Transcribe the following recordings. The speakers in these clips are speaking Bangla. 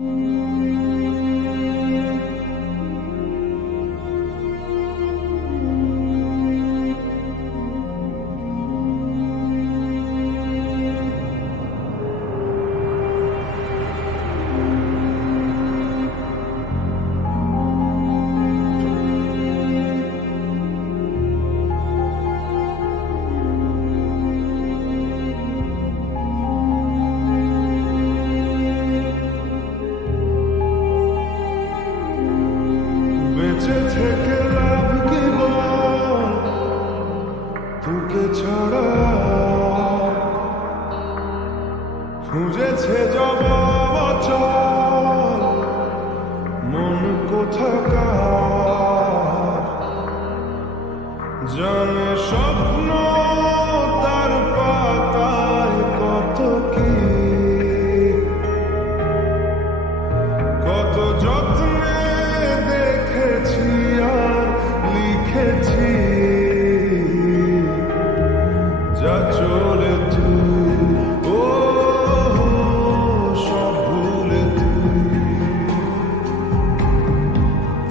Mm-hmm. Budget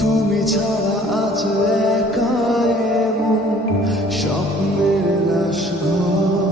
তুমি ছাড়া আজ একা এমন স্বপ্নের লাশ ঘর।